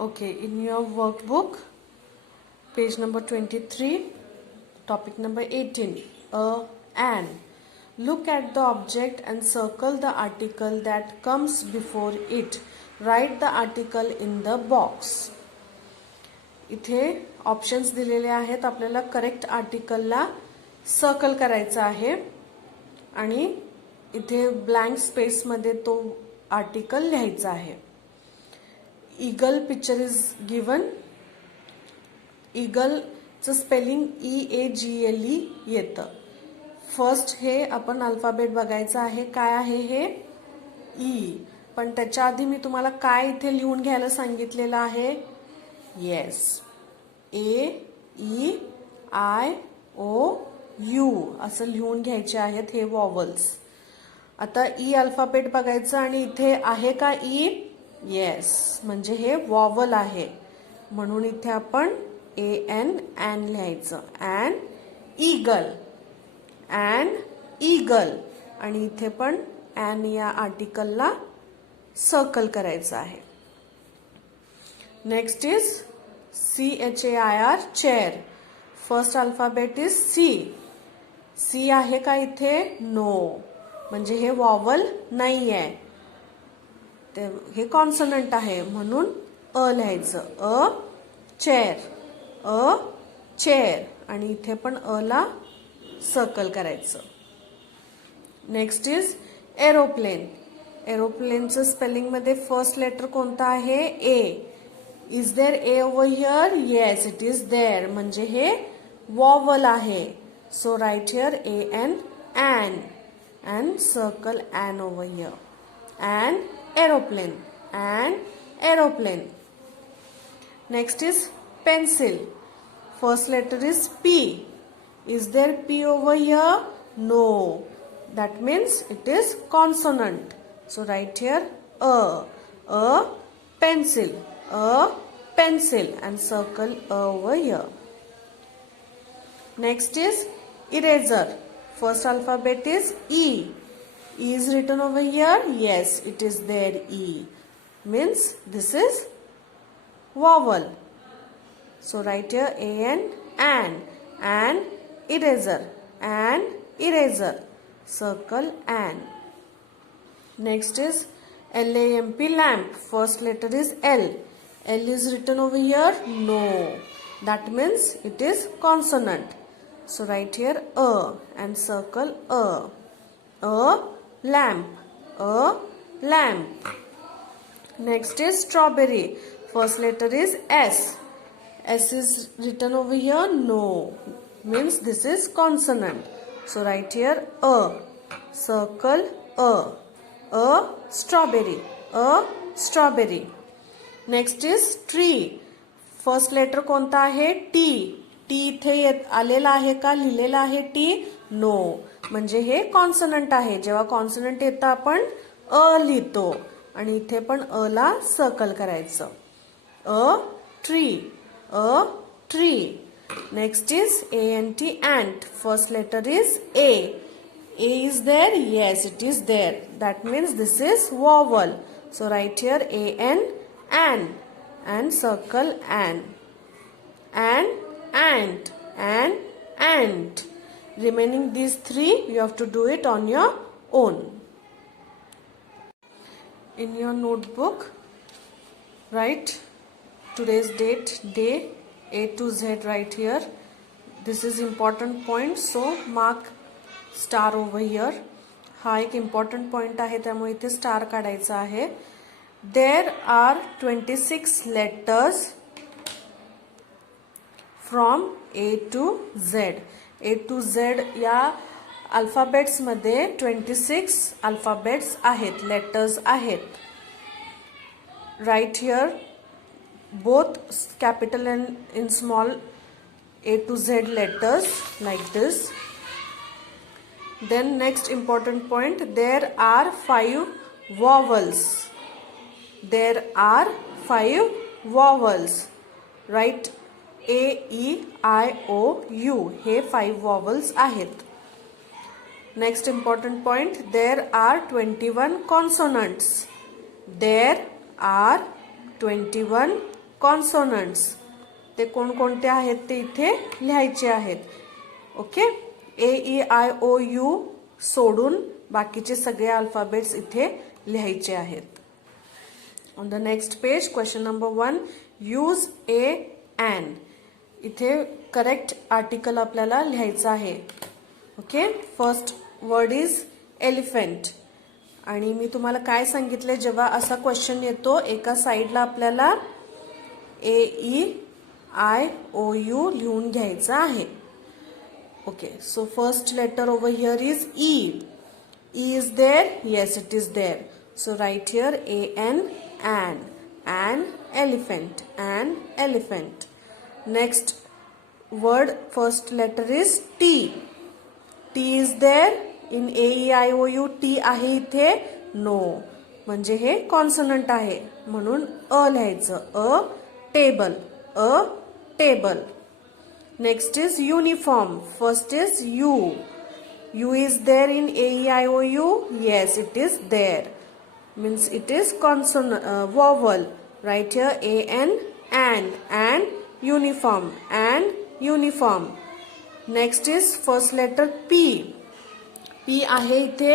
Okay, in your workbook, page number 23, topic number 18, an. Look at the object and circle the article that comes before it. Write the article in the box. इथे options दिलेले आहेत. आपल्याला correct आर्टिकलला circle करायचा आहे आणि इथे blank स्पेसमध्ये तो आर्टिकल लिहायचा आहे. Eagle picture is given. ईगलचं स्पेलिंग EAGLE येतं. फर्स्ट हे आपण अल्फाबेट बघायचं आहे. काय आहे हे? ई. पण त्याच्या आधी मी तुम्हाला काय इथे लिहून घ्यायला सांगितलेलं आहे? येस, AEIOU असं लिहून घ्यायचे आहेत हे वॉवल्स. आता ई अल्फाबेट बघायचं आणि इथे आहे का ई? येस, म्हणजे हे वॉवल आहे म्हणून इथे आपण AN लिहायचं. अॅन ईगल, अॅन ईगल आणि इथे पण अॅन या आर्टिकलला सर्कल करायचं आहे. Next is CHAIR chair. First alphabet is C आहे का इथे? नो, म्हणजे हे वॉवल नाही आहे, हे कॉन्सोनंट आहे म्हणून अ लिहायचं. चेअर आणि इथे पण अ ला सर्कल करायचं. Next is aeroplane. एरोप्लेनचं स्पेलिंग मध्ये फर्स्ट लेटर कोणता आहे? A. Is there A over here? Yes, it is there, म्हणजे हे वॉवल आहे. So right here AN, and circle an over here. An aeroplane. Next is pencil. First letter is P. Is there P over here? No. That means it is consonant. So write here a pencil. And circle over here. Next is eraser. First alphabet is E. E is written over here. Yes, it is there. E means this is vowel. So write here AN, eraser, circle an. Next is LAMP, lamp. First letter is L. L is written over here. No, that means it is consonant. So write here a and circle a lamp. Next is strawberry. First letter is S. S is written over here. No, means this is consonant. So write here a, circle a strawberry. Next is tree. First letter कोणता आहे? T. इथे आलेला आहे का? लिहिलेला आहे T? No, म्हणजे हे कॉन्सोनंट आहे. जेव्हा कॉन्सोनंट येतं आपण अ लिहितो आणि इथे पण अ ला सर्कल करायचं. A tree. Next is ANT, ant. First letter is A. A is there? Yes, it is there. That means this is vowel. So write here AN, and circle an. Ant. Remaining these three, you have to do it on your own. In your notebook, write today's date, day, A to Z right here. This is important point, so mark star over here. हा एक important point आहे त्यामुळे इथे star काढायचा आहे. There are 26 letters from A to Z. A to Z या alphabets मध्ये 26 alphabets आहेत, लेटर्स आहेत. Right here both capital and in small A to Z letters like this. Then next important point, there are 5 vowels. Write AEIOU. हे 5 vowels आहेत. Next important point, there are 21 consonants. There are 21 कॉन्सोनंट्स ते कोणकोणते आहेत ते इथे लिहायचे आहेत. Okay, AEIOU सोडून बाकीचे सगळे अल्फाबेट्स इथे लिहायचे आहेत. On the next page question number 1, use A N. इथे करेक्ट आर्टिकल आपल्याला लिहायचं आहे. Okay, first word is elephant. आणि मी तुम्हाला काय सांगितले, जेव्हा असा क्वेश्चन येतो एका साईडला आपल्याला AEIOU लिहून घ्यायचं आहे. Okay, so first letter over here is E. E is there? Yes, it is there. So write here AN, an elephant, an elephant. Next word, first letter is T. T is there in AEIOU. T आहे इथे? No. म्हणजे हे consonant आहे म्हणून अ लिहायचं. Table, table. Next is uniform. First is U. U is there in AEIOU? Yes, it is there. Means it is consonant, vowel. Write here AN, and uniform, and uniform. Next is first letter P. P आहे इथे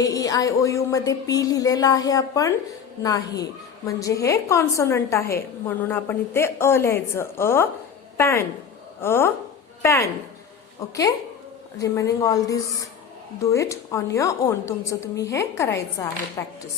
AEIOU मध्ये P लिहिलेला आहे आपण? नाही, म्हणजे हे consonant आहे म्हणून आपण इथे अ लिहायचं. Pan, a pan. Okay, remaining all these do it on your own. तुमचं तुम्ही हे करायचं आहे प्रॅक्टिस.